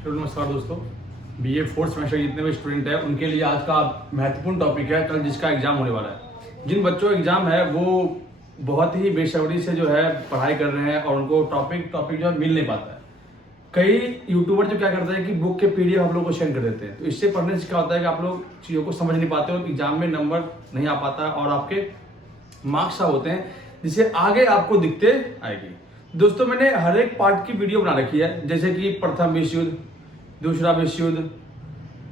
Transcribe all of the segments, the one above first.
तो नमस्कार दोस्तों, बीए फोर्थ सेमेस्टर जितने भी स्टूडेंट हैं उनके लिए आज का महत्वपूर्ण टॉपिक है कल जिसका एग्जाम होने वाला है। जिन बच्चों का एग्जाम है वो बहुत ही बेसब्री से जो है पढ़ाई कर रहे हैं और उनको टॉपिक जो है मिल नहीं पाता है। कई यूट्यूबर जो क्या करते हैं कि बुक के पीडीएफ आप लोग को सेंड कर देते हैं, तो इससे पढ़ने से क्या होता है कि आप लोग चीज़ों को समझ नहीं पाते हो, एग्जाम में नंबर नहीं आ पाता और आपके मार्क्स होते हैं जिससे आगे आपको दिक्कतें आएगी। दोस्तों, मैंने हर एक पार्ट की वीडियो बना रखी है, जैसे कि प्रथम विश्व युद्ध, दूसरा विश्व युद्ध,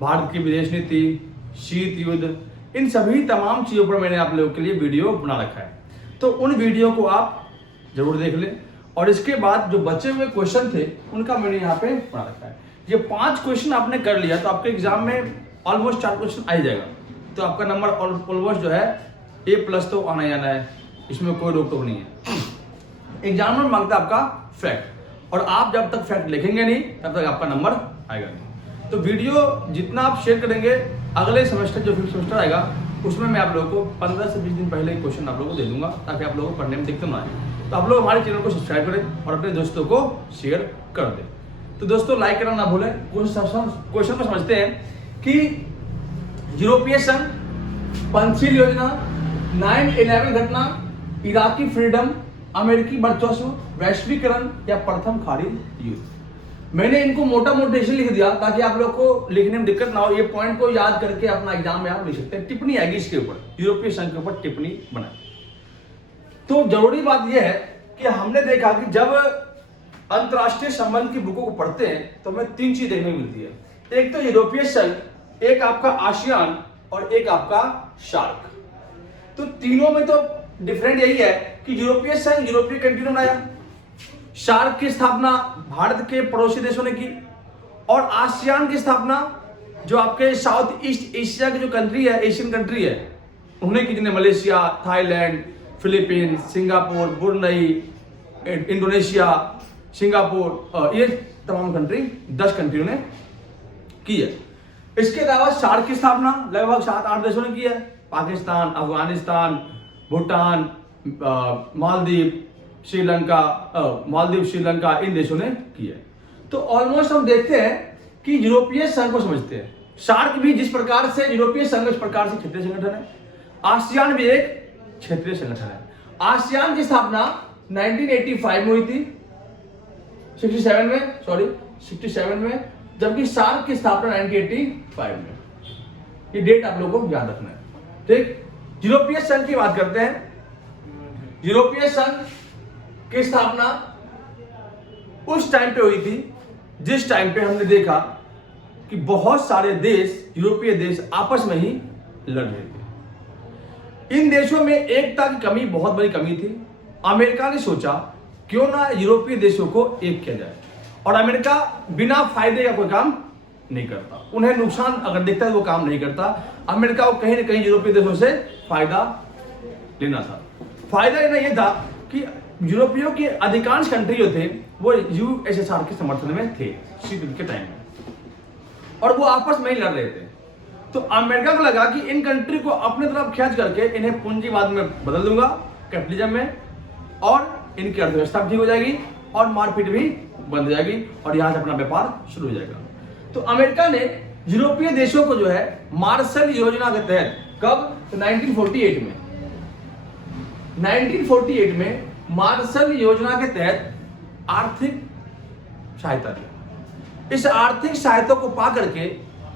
भारत की विदेश नीति, शीत युद्ध, इन सभी तमाम चीज़ों पर मैंने आप लोगों के लिए वीडियो बना रखा है। तो उन वीडियो को आप जरूर देख लें और इसके बाद जो बचे हुए क्वेश्चन थे उनका मैंने यहाँ पे बना रखा है। ये 5 क्वेश्चन आपने कर लिया तो आपके एग्जाम में ऑलमोस्ट 4 क्वेश्चन आ ही जाएगा, तो आपका नंबर ऑलमोस्ट जो है A+ तो आना ही आना है, इसमें कोई रोक टोक नहीं है। एग्जामिनर मांगता है आपका फैक्ट, और आप जब तक फैक्ट लिखेंगे नहीं तब तक आपका नंबर आएगा नहीं। तो वीडियो जितना आप शेयर करेंगे, अगले सेमेस्टर जो 5th सेमेस्टर आएगा उसमें मैं आप लोगों को 15 से 20 दिन पहले क्वेश्चन आप लोगों को दे दूंगा, ताकि आप लोगों को पढ़ने में दिक्कत ना आए। तो आप लोग हमारे चैनल को सब्सक्राइब करें और अपने दोस्तों को शेयर कर दें। तो दोस्तों, लाइक करना ना भूलें। क्वेश्चन को समझते हैं कि यूरोपीय संघ, पंचशील योजना, 9/11 घटना, इराकी फ्रीडम, अमेरिकी वर्चस्व, वैश्वीकरण या प्रथम खाड़ी युद्ध। मैंने इनको मोटा मोटा इसलिए लिख दिया ताकि आप लोग को लिखने में दिक्कत ना हो। ये पॉइंट को याद करके अपना एग्जाम में आप लिख सकते हैं। टिप्पणी आएगी इसके ऊपर, यूरोपीय संघ के ऊपर टिप्पणी बनाए। तो जरूरी बात यह है कि हमने देखा कि जब अंतरराष्ट्रीय संबंध की बुकों को पढ़ते हैं तो हमें 3 चीज देखने को मिलती है। एक तो यूरोपीय संघ, एक आपका आसियान और एक आपका शार्क। तो तीनों में तो डिफरेंट यही है कि यूरोपीय संघ यूरोपीय कंट्री ने बनाया, शार्क की स्थापना भारत के पड़ोसी देशों ने की, और आसियान की स्थापना जो आपके साउथ ईस्ट एशिया की जो कंट्री है, एशियन कंट्री है, उन्होंने की, जिन्हें Malaysia, Thailand, Philippines, Singapore, Brunei, Indonesia, Singapore, ये तमाम कंट्री 10 कंट्रियों ने की है। इसके अलावा शार्क की स्थापना लगभग 7-8 देशों ने की है, पाकिस्तान, अफगानिस्तान, भूटान, मालदीव, श्रीलंका, इन देशों ने की है। तो ऑलमोस्ट हम देखते हैं कि यूरोपीय संघ को समझते हैं। शार्क भी जिस प्रकार से यूरोपीय संघ, इस प्रकार से क्षेत्रीय संगठन है। आसियान भी एक क्षेत्रीय संगठन है। आसियान की स्थापना 1985 में हुई थी, 67 में, जबकि शार्क की स्थापना 1985 में। ये डेट आप लोगों को याद रखना है, ठीक। यूरोपीय संघ की बात करते हैं। यूरोपीय संघ की स्थापना उस टाइम पे हुई थी जिस टाइम पे हमने देखा कि बहुत सारे देश, यूरोपीय देश आपस में ही लड़ रहे थे। इन देशों में एकता की कमी, बहुत बड़ी कमी थी। अमेरिका ने सोचा क्यों ना यूरोपीय देशों को एक किया जाए, और अमेरिका बिना फायदे का कोई काम नहीं करता। उन्हें नुकसान अगर दिखता है वो काम नहीं करता। अमेरिका को कहीं ना कहीं यूरोपीय देशों से फायदा लेना था। फायदा लेना यह था कि यूरोपियों की अधिकांश कंट्री जो थे वो यूएसएसआर के समर्थन में थे शीत युद्ध के टाइम में, और वो आपस में ही लड़ रहे थे। तो अमेरिका को लगा कि इन कंट्री को अपने तरफ खींच करके इन्हें पूंजीवाद में बदल दूंगा, कैपिटलिज्म में, और इनकी अर्थव्यवस्था भी ठीक हो जाएगी और मारपीट भी बंद हो जाएगी और यहां से अपना व्यापार शुरू हो जाएगा। तो अमेरिका ने यूरोपीय देशों को जो है मार्शल योजना के तहत, कब, तो 1948 में 1948 में मार्शल योजना के तहत आर्थिक सहायता दी। इस आर्थिक सहायता को पा करके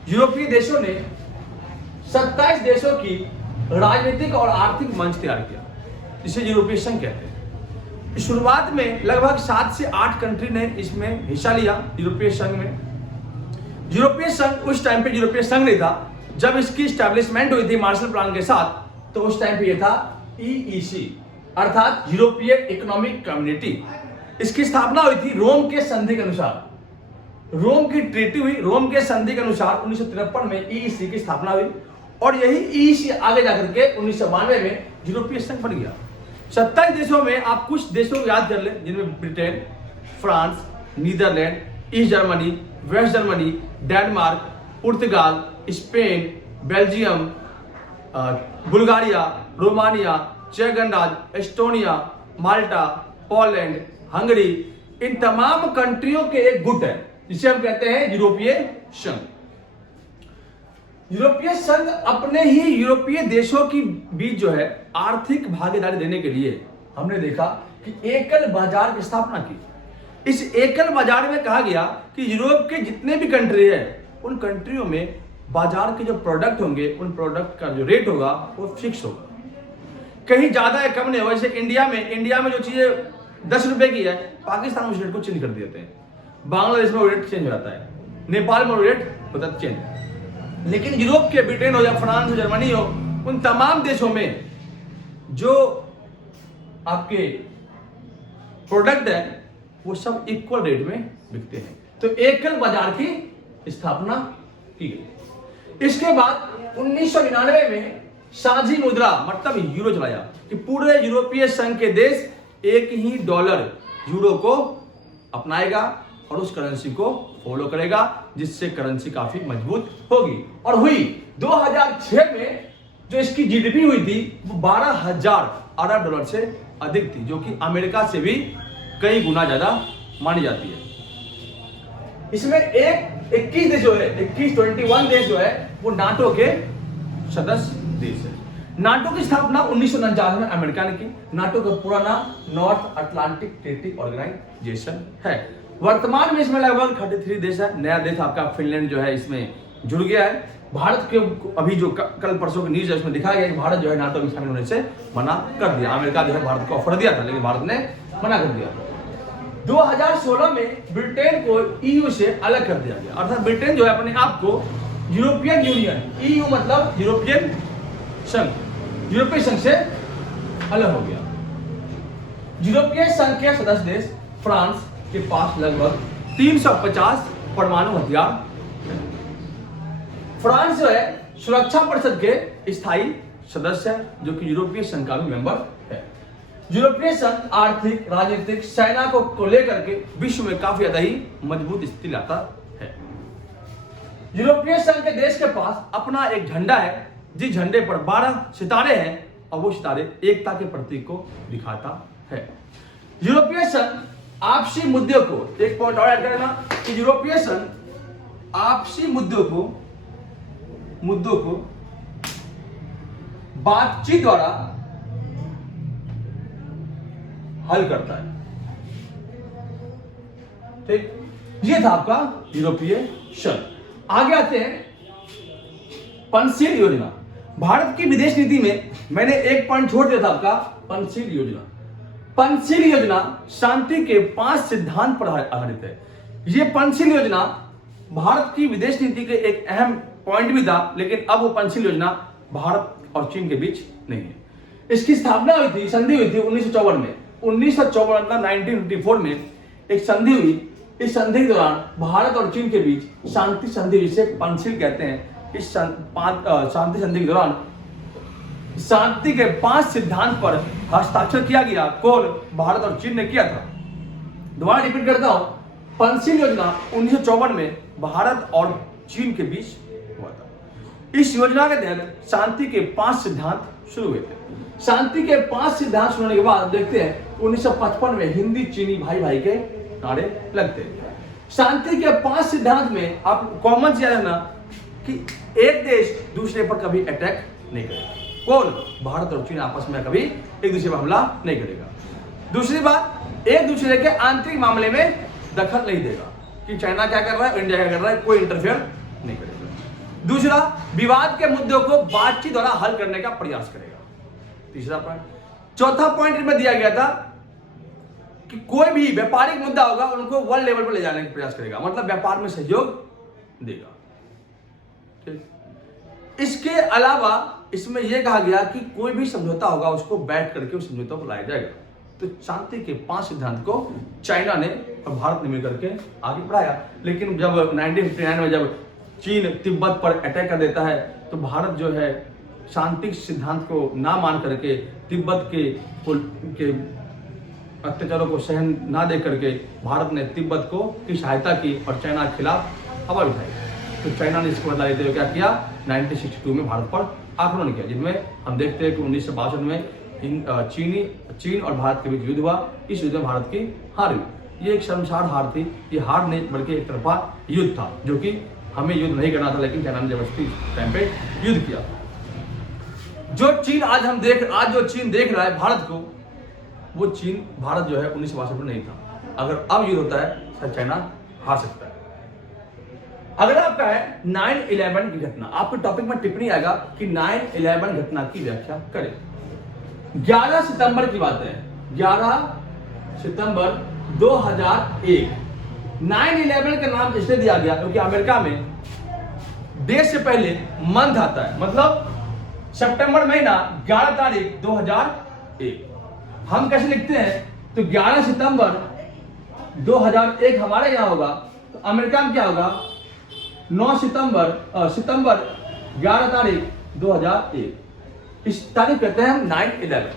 यूरोपीय देशों ने 27 देशों की राजनीतिक और आर्थिक मंच तैयार किया, जिसे यूरोपीय संघ कहते हैं। शुरुआत में लगभग 7 से 8 कंट्री ने इसमें हिस्सा लिया यूरोपीय संघ में। यूरोपीय संघ उस टाइम पे यूरोपीय संघ नहीं था। जब इसकी स्टैब्लिशमेंट हुई थी मार्शल प्लान के साथ, तो उस टाइम पे ये था EEC, अर्थात यूरोपीय इकोनॉमिक कम्युनिटी। इसकी स्थापना हुई थी रोम के संधि के अनुसार। रोम की ट्रीटी हुई, रोम के संधि के अनुसार 1953 में EEC की स्थापना हुई, और यही EEC आगे जाकर के 1992 में यूरोपीय संघ बन गया। 27 देशों में आप कुछ देशों को याद कर लें, जिनमें Britain, France, Netherlands, East Germany, West Germany, Denmark, पुर्तगाल, स्पेन, बेल्जियम, बुल्गारिया, रोमानिया, चेक गणराज्य, एस्टोनिया, माल्टा, पोलैंड, हंगरी, इन तमाम कंट्रियों के एक गुट है जिसे हम कहते हैं यूरोपीय संघ। यूरोपीय संघ अपने ही यूरोपीय देशों की बीच जो है आर्थिक भागीदारी देने के लिए हमने देखा कि एकल बाजार की स्थापना की। इस एकल बाजार में कहा गया कि यूरोप के जितने भी कंट्री है उन कंट्रियों में बाजार के जो प्रोडक्ट होंगे उन प्रोडक्ट का जो रेट होगा वो फिक्स होगा, कहीं ज्यादा है कम नहीं होगा। जैसे इंडिया में जो चीजें 10 रुपए की है, पाकिस्तान में उस रेट को चेंज कर देते हैं, बांग्लादेश में वो रेट चेंज हो जाता है, नेपाल में वो रेट होता है चेंज। लेकिन यूरोप के ब्रिटेन हो या फ्रांस हो जर्मनी हो, उन तमाम देशों में जो आपके प्रोडक्ट है वो सब इक्वल रेट में बिकते हैं। तो एकल बाजार की स्थापना की गई। इसके बाद 1999 में साझी मुद्रा मतलब यूरो चलाया कि पूरे यूरोपीय संघ के देश एक ही डॉलर यूरो को अपनाएगा और उस करेंसी को फॉलो करेगा, जिससे करेंसी काफी मजबूत होगी। और हुई 2006 में जो इसकी जीडीपी हुई थी वो 12,000 अरब डॉलर से अधिक थी, जो कि अमेरिका से भी कई गुना ज्यादा मानी जाती है। इसमें 21 देश जो है 21 देश जो है वो नाटो के सदस्य देश है। नाटो की स्थापना 1949 में अमेरिका ने की। नाटो का पूरा नाम नॉर्थ अटलांटिक ट्रीटी ऑर्गेनाइजेशन है। वर्तमान में इसमें लगभग 33 देश है। नया देश आपका फिनलैंड जो है इसमें जुड़ गया है। भारत के अभी जो कल परसों की न्यूज है उसमें दिखाया गया कि भारत जो है नाटो में शामिल होने से मना कर दिया। अमेरिका जो है भारत को ऑफर दिया था लेकिन भारत ने मना कर दिया। 2016 में ब्रिटेन को ईयू से अलग कर दिया गया, अर्थात ब्रिटेन जो है अपने आप को यूरोपियन यूनियन, ईयू मतलब यूरोपियन संघ, यूरोपीय संघ से अलग हो गया। यूरोपीय संघ के सदस्य देश फ्रांस के पास लगभग 350 परमाणु हथियार। फ्रांस जो है सुरक्षा परिषद के स्थायी सदस्य है, जो कि यूरोपीय संघ का भी मेंबर है। यूरोपीय संघ आर्थिक, राजनीतिक, सेना को लेकर के विश्व में काफी ज्यादा ही मजबूत स्थिति लाता है। यूरोपीय संघ के देश के पास अपना एक झंडा है, जिस झंडे पर 12 सितारे हैं और वो सितारे एकता के प्रतीक को दिखाता है। यूरोपीय संघ आपसी मुद्दों को, एक पॉइंट और ऐड करेगा कि यूरोपीय संघ आपसी मुद्दों को बातचीत द्वारा हल करता है। ठीक, ये था आपका यूरोपीय संघ। आगे आते हैं पंचशील योजना। भारत की विदेश नीति में मैंने एक पॉइंट छोड़ दिया था आपका, पंचशील योजना। पंचशील योजना शांति के 5 सिद्धांत पर आधारित है। ये पंचशील योजना भारत की विदेश नीति के एक अहम पॉइंट भी था, लेकिन अब वो पंचशील योजना भारत और चीन के बीच नहीं है। इसकी स्थापना हुई थी, संधि हुई थी 1954 में। 1954 में एक संधि हुई। इस संधि के दौरान भारत और चीन के बीच शांति संधि, जिसे पंचशील कहते हैं, इस शांति संधि के दौरान शांति के 5 सिद्धांत पर हस्ताक्षर किया गया। कौन? भारत और चीन ने किया था। दोबारा रिपीट करता हूं, पंचशील योजना 1954 में भारत और चीन के बीच हुआ था। इस योजना के तहत शांति के 5 सिद्धांत शुरू हुए थे। शांति के 5 सिद्धांत शुरू होने के बाद देखते हैं 1955 में हिंदी चीनी भाई भाई के नारे लगते हैं। शांति के 5 सिद्धांत में आप कॉमन चीज है ना कि एक देश दूसरे पर कभी अटैक नहीं करेगा। कौन? भारत और चीन आपस में कभी एक दूसरे पर हमला नहीं करेगा। दूसरी बात, एक दूसरे के आंतरिक मामले में दखल नहीं देगा कि चाइना क्या कर रहा है, इंडिया क्या कर रहा है, कोई इंटरफेयर नहीं करेगा। दूसरा, विवाद के मुद्दों को बातचीत द्वारा हल करने का प्रयास करेगा। तीसरा पॉइंट। चौथा पॉइंट इसमें दिया गया था कि कोई भी व्यापारिक मुद्दा होगा उनको वर्ल्ड लेवल पर ले जाने का प्रयास करेगा, मतलब व्यापार में सहयोग देगा। ठीक। इसके अलावा इसमें यह कहा गया कि कोई भी समझौता होगा उसको बैठ करके उस समझौता को लाया जाएगा। तो शांति के 5 सिद्धांत को चाइना ने और भारत ने मिलकर के आगे बढ़ाया। लेकिन जब 1959 में जब चीन तिब्बत पर अटैक कर देता है तो भारत जो है शांति सिद्धांत को ना मान करके तिब्बत के अत्याचारों को सहन ना दे करके भारत ने तिब्बत को की सहायता की और चाइना के खिलाफ आवाज उठाई। तो चाइना ने इसको बदला लेते हुए क्या किया, 1962 में भारत पर आक्रमण किया, जिनमें हम देखते हैं कि 1962 में चीन और भारत के बीच युद्ध हुआ। इस युद्ध में भारत की हार हुई। ये एक शर्मसार हार थी। ये हार नहीं बल्कि एक तरफा युद्ध था, जो कि हमें युद्ध नहीं करना था, लेकिन चाइना ने जबरदस्ती टाइम पे युद्ध किया। जो चीन आज जो चीन देख रहा है भारत को, वो चीन भारत जो है 1962 में नहीं था। अगर अब युद्ध होता है शायद चाइना हार सकता है। अगला आपका है 9/11 की घटना। आपके टॉपिक में टिप्पणी आएगा कि 9/11 घटना की व्याख्या करें। 11 सितंबर की बात है, 11 सितंबर 2001। 9/11 का नाम इसलिए दिया गया क्योंकि अमेरिका में देश से पहले मंथ आता है, मतलब सितंबर महीना 11 तारीख 2001। हम कैसे लिखते हैं? तो 11 सितंबर 2001 हमारे यहां होगा, तो अमेरिका में क्या होगा? 9 सितंबर 11 तारीख 2001। इस तारीख कहते हैं हम 9/11।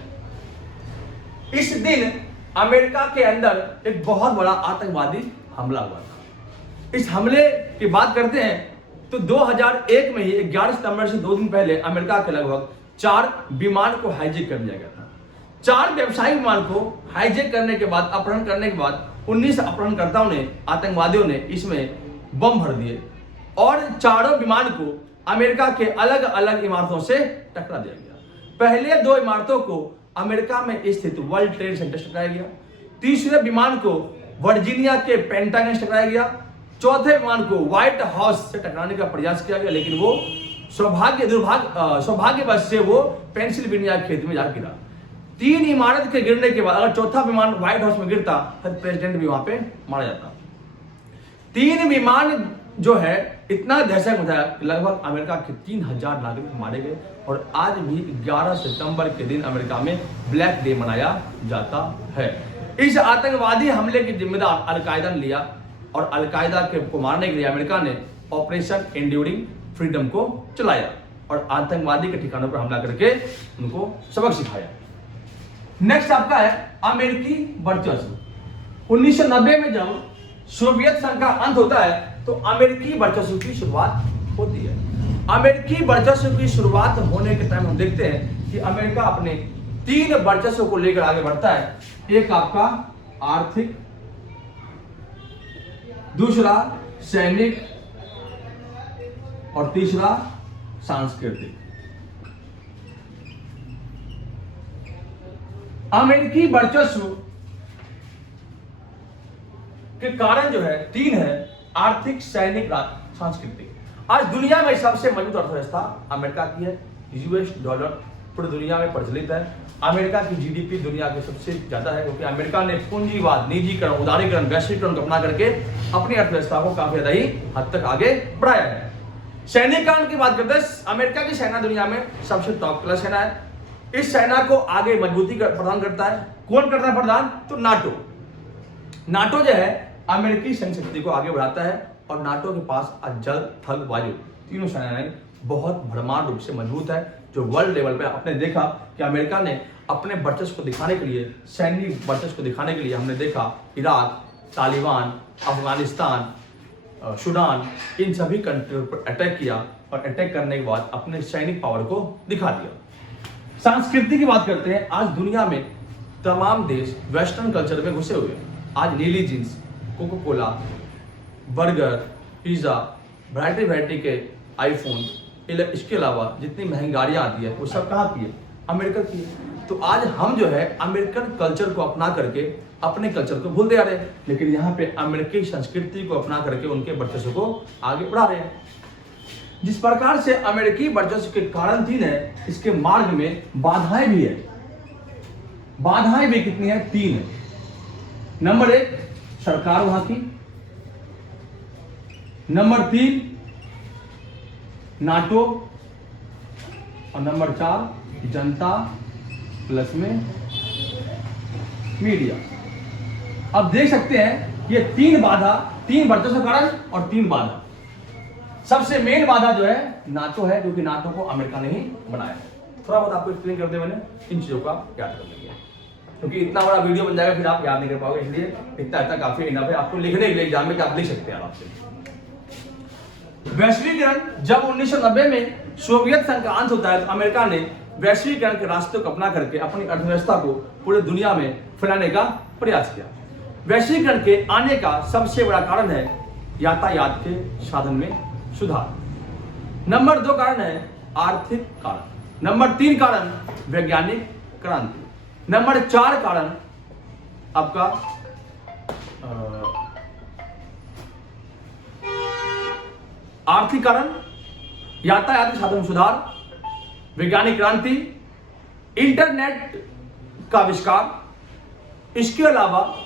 इस दिन अमेरिका के अंदर एक बहुत बड़ा आतंकवादी हमला हुआ था। इस हमले की बात करते हैं तो 2001 में ही 11 सितंबर से 2 दिन पहले अमेरिका के लगभग 4 विमान को हाईजैक कर लिया गया था। 4 व्यवसायिक विमान को हाईजैक करने के बाद, अपहरण करने के बाद 19 अपहरणकर्ताओं ने, आतंकवादियों ने इसमें बम भर दिए और चारों विमान को अमेरिका के अलग अलग इमारतों से टकरा दिया गया। पहले 2 इमारतों को अमेरिका में स्थित वर्ल्ड ट्रेड सेंटर से टकराया गया। तीसरे विमान को वर्जीनिया के पेंटागन से टकराया गया। चौथे विमान को व्हाइट हाउस से टकराने का प्रयास किया गया, लेकिन वो सौभाग्यवश से वो पेंसिल्वेनिया खेत में जा गिरा। 3 इमारत के गिरने के बाद अगर चौथा विमान व्हाइट हाउस में गिरता तो प्रेसिडेंट भी वहां पे मारा जाता। 3 विमान जो है इतना दहशत मचाया कि लगभग अमेरिका के 3000 नागरिक मारे गए। और आज भी 11 सितंबर के दिन अमेरिका में ब्लैक डे मनाया जाता है। इस आतंकवादी हमले की जिम्मेदार अलकायदा ने लिया और अलकायदा को मारने के लिए अमेरिका ने ऑपरेशन एंड्यूरिंग फ्रीडम को चलाया और आतंकवादी के ठिकानों पर हमला करके उनको सबक सिखाया। नेक्स्ट आपका है अमेरिकी वर्चस्व। 1990 में जब सोवियत संघ का अंत होता है तो अमेरिकी वर्चस्व की शुरुआत होती है। अमेरिकी वर्चस्व की शुरुआत होने के टाइम हम देखते हैं कि अमेरिका अपने 3 वर्चस्व को लेकर आगे बढ़ता है। एक आपका आर्थिक, दूसरा सैनिक और तीसरा सांस्कृतिक। अमेरिकी वर्चस्व के कारण जो है 3 है, आर्थिक, सैनिक, सांस्कृतिक। आज दुनिया में सबसे मजबूत अर्थव्यवस्था अमेरिका की है। यूएस डॉलर पूरी दुनिया में प्रचलित है। अमेरिका की जीडीपी दुनिया की सबसे ज्यादा है क्योंकि अमेरिका ने पूंजीवाद, निजीकरण, उदारीकरण, वैश्वीकरण को अपना करके अपनी अर्थव्यवस्था को काफी ज्यादा ही हद तक आगे बढ़ाया है। सैनिकरण की बात करते हैं, अमेरिका की सेना दुनिया में सबसे टॉप क्लास सेना है। इस सेना को आगे मजबूती प्रदान करता है। कौन करता है प्रदान? तो नाटो। नाटो जो है अमेरिकी सैन्य शक्ति को आगे बढ़ाता है और नाटो के पास जल, थल, वायु तीनों सेनाएं बहुत भरमार रूप से मजबूत है। जो वर्ल्ड लेवल पे आपने देखा कि अमेरिका ने अपने वर्चस्व को दिखाने के लिए, सैन्य वर्चस्व को दिखाने के लिए हमने देखा इराक, तालिबान, अफगानिस्तान, सूडान, इन सभी कंट्रियों पर अटैक किया और अटैक करने के बाद अपने सैनिक पावर को दिखा दिया। संस्कृति की बात करते हैं। आज दुनिया में तमाम देश वेस्टर्न कल्चर में घुसे हुए हैं। आज नीली jeans, Coca Cola, burger, pizza, variety के आईफोन, इसके अलावा जितनी महंगी गाड़ियां आती है वो सब कहाँ की है? अमेरिका की है। तो आज हम जो है अमेरिकन कल्चर को अपना करके अपने कल्चर को भूलते आ रहे हैं, लेकिन यहाँ पे अमेरिकी संस्कृति को अपना करके उनके वर्चस्व को आगे बढ़ा रहे हैं। जिस प्रकार से अमेरिकी वर्चस्व के कारण 3 है, इसके मार्ग में बाधाएं भी है। बाधाएं भी कितनी है? 3 है। नंबर 1 सरकार वहां की, नंबर 3 नाटो और नंबर 4 जनता प्लस में मीडिया। अब देख सकते हैं ये 3 बाधा, 3 वर्चस्व कारण और 3 बाधा। सबसे मेन बाधा जो है नाटो है, क्योंकि नाटो को अमेरिका ने ही बनाया है। थोड़ा बहुत आपको एक्सप्लेन करते मैंने इन चीजों का याद कर लिया, क्योंकि इतना बड़ा वीडियो बन जाएगा फिर आप याद नहीं कर पाओगे, इसलिए इतना काफी इनफ है आपको लिखने के लिए एग्जाम में कि आप लिख सकते हैं आपसे। वैश्वीकरण, जब 1990 में सोवियत संघ का अंत होता है तो अमेरिका ने वैश्वीकरण के रास्ते को अपना करके अपनी अर्थव्यवस्था को पूरे दुनिया में फैलाने का प्रयास किया। वैश्वीकरण के आने का सबसे बड़ा कारण है यातायात के साधन में सुधार। नंबर 2 कारण है आर्थिक कारण। नंबर 3 कारण वैज्ञानिक क्रांति। नंबर 4 कारण आपका आर्थिक कारण, यातायात के साधन में सुधार, वैज्ञानिक क्रांति, इंटरनेट का आविष्कार, इसके अलावा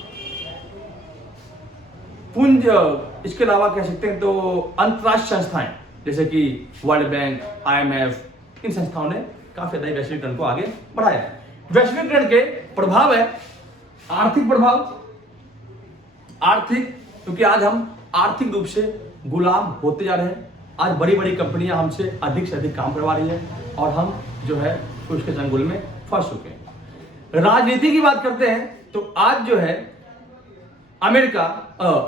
इसके अलावा कह सकते हैं तो अंतरराष्ट्रीय संस्थाएं जैसे कि वर्ल्ड बैंक, IMF, इन संस्थाओं ने काफी ज्यादा वैश्वीकरण को आगे बढ़ाया है। वैश्वीकरण के प्रभाव है आर्थिक प्रभाव। आर्थिक, क्योंकि आज हम आर्थिक रूप से गुलाम होते जा रहे हैं। आज बड़ी बड़ी कंपनियां हमसे अधिक से अधिक काम करवा रही है और हम जो है उसके चंगुल में फंस चुके हैं। राजनीति की बात करते हैं तो आज जो है अमेरिका,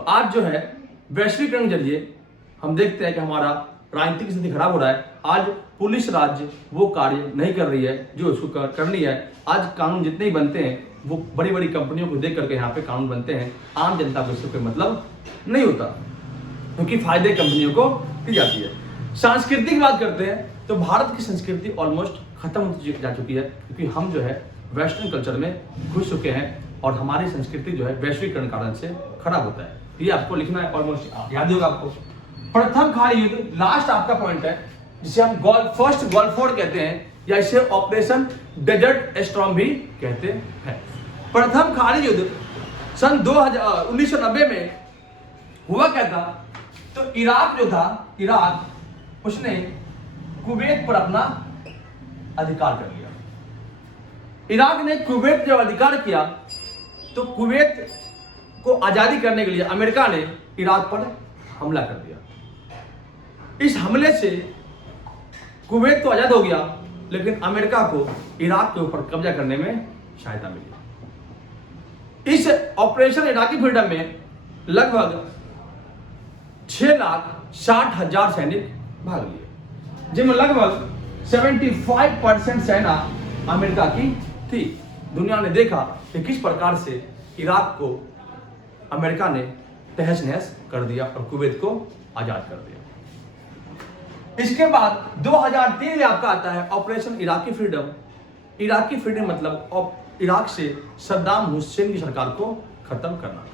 आज जो है वैश्वीकरण के जरिए हम देखते हैं कि हमारा राजनीतिक स्थिति खराब हो रहा है। आज पुलिस राज्य वो कार्य नहीं कर रही है जो उसको करनी है। आज कानून जितने ही बनते हैं वो बड़ी बड़ी कंपनियों को देख करके यहाँ पे कानून बनते हैं। आम जनता को इससे कोई मतलब नहीं होता क्योंकि फायदे कंपनियों को दी जाती है। संस्कृति की बात करते हैं तो भारत की संस्कृति ऑलमोस्ट खत्म होती जा चुकी है क्योंकि हम जो है वेस्टर्न कल्चर में घुस चुके हैं और हमारी संस्कृति जो है वैश्वीकरण कारण से खराब होता है। ये आपको लिखना है, ऑलमोस्ट याद होगा आपको। प्रथम खाड़ी युद्ध, लास्ट आपका पॉइंट है, जिसे हम फर्स्ट गल्फ वॉर कहते हैं या इसे ऑपरेशन डेजर्ट स्टॉर्म भी कहते हैं। प्रथम खाड़ी युद्ध सन 1990 में हुआ क्या था, तो इराक जो था, इराक उसने कुवैत पर अपना अधिकार कर लिया। इराक ने कुवैत जब अधिकार किया तो कुवैत को आजादी करने के लिए अमेरिका ने इराक पर हमला कर दिया। इस हमले से कुवैत तो आजाद हो गया लेकिन अमेरिका को इराक के ऊपर कब्जा करने में सहायता मिली। इस ऑपरेशन इराकी फ्रीडम में लगभग 6,60,000 सैनिक भाग लिए, जिनमें लगभग 75% सेना अमेरिका की थी। दुनिया ने देखा कि किस प्रकार से इराक को अमेरिका ने तहस नहस कर दिया और कुवैत को आजाद कर दिया। इसके बाद 2003 में आपका आता है operation Iraqi freedom. Iraqi freedom मतलब इराक से सद्दाम हुसैन की सरकार को खत्म करना।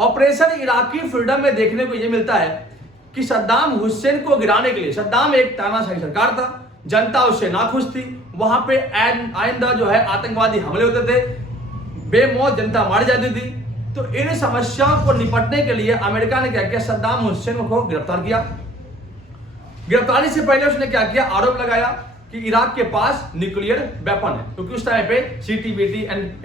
ऑपरेशन इराकी फ्रीडम में देखने को यह मिलता है कि सद्दाम हुसैन को गिराने के लिए, सद्दाम एक तानाशाही सरकार था, जनता उससे नाखुश थी, वहां पे आइंदा जो है आतंकवादी हमले होते थे, बेमौत जनता मारी जाती थी। तो इन समस्याओं को निपटने के लिए अमेरिका ने क्या किया, सद्दाम हुसैन को गिरफ्तार किया। गिरफ्तारी से पहले उसने क्या किया, आरोप लगाया कि इराक के पास न्यूक्लियर वेपन है, क्योंकि उस टाइम पे CTBT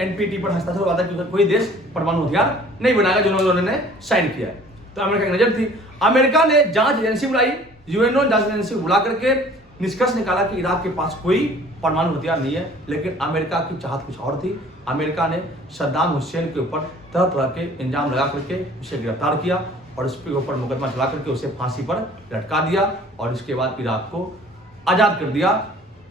NPT पर हस्ताक्षर हुआ था कि कोई देश परमाणु हथियार नहीं बनाएगा, जो उन्होंने साइन किया है। तो अमेरिका की नजर थी। अमेरिका ने जांच एजेंसी बुलाई, यूएनओ जांच एजेंसी बुला करके निष्कर्ष निकाला कि इराक के पास कोई परमाणु हथियार नहीं है। लेकिन अमेरिका की चाहत कुछ और थी। अमेरिका ने सद्दाम हुसैन के ऊपर तरह तरह के इल्जाम लगा करके उसे गिरफ्तार किया और उसके ऊपर मुकदमा चला करके उसे फांसी पर लटका दिया और इसके बाद इराक को आजाद कर दिया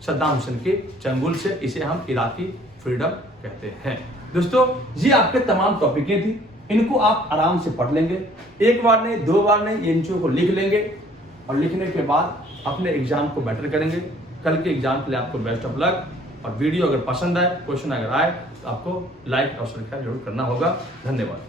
सद्दाम हुसैन के चंगुल से। इसे हम इराकी फ्रीडम कहते हैं। दोस्तों, ये आपके तमाम टॉपिकें थी, इनको आप आराम से पढ़ लेंगे, एक बार नहीं, 2 बार नहीं, ये इन चीजों को लिख लेंगे और लिखने के बाद अपने एग्जाम को बेटर करेंगे। कल के एग्जाम के लिए आपको बेस्ट ऑफ लक। और वीडियो अगर पसंद आए, क्वेश्चन अगर आए तो आपको लाइक और सब्सक्राइब जरूर करना होगा। धन्यवाद।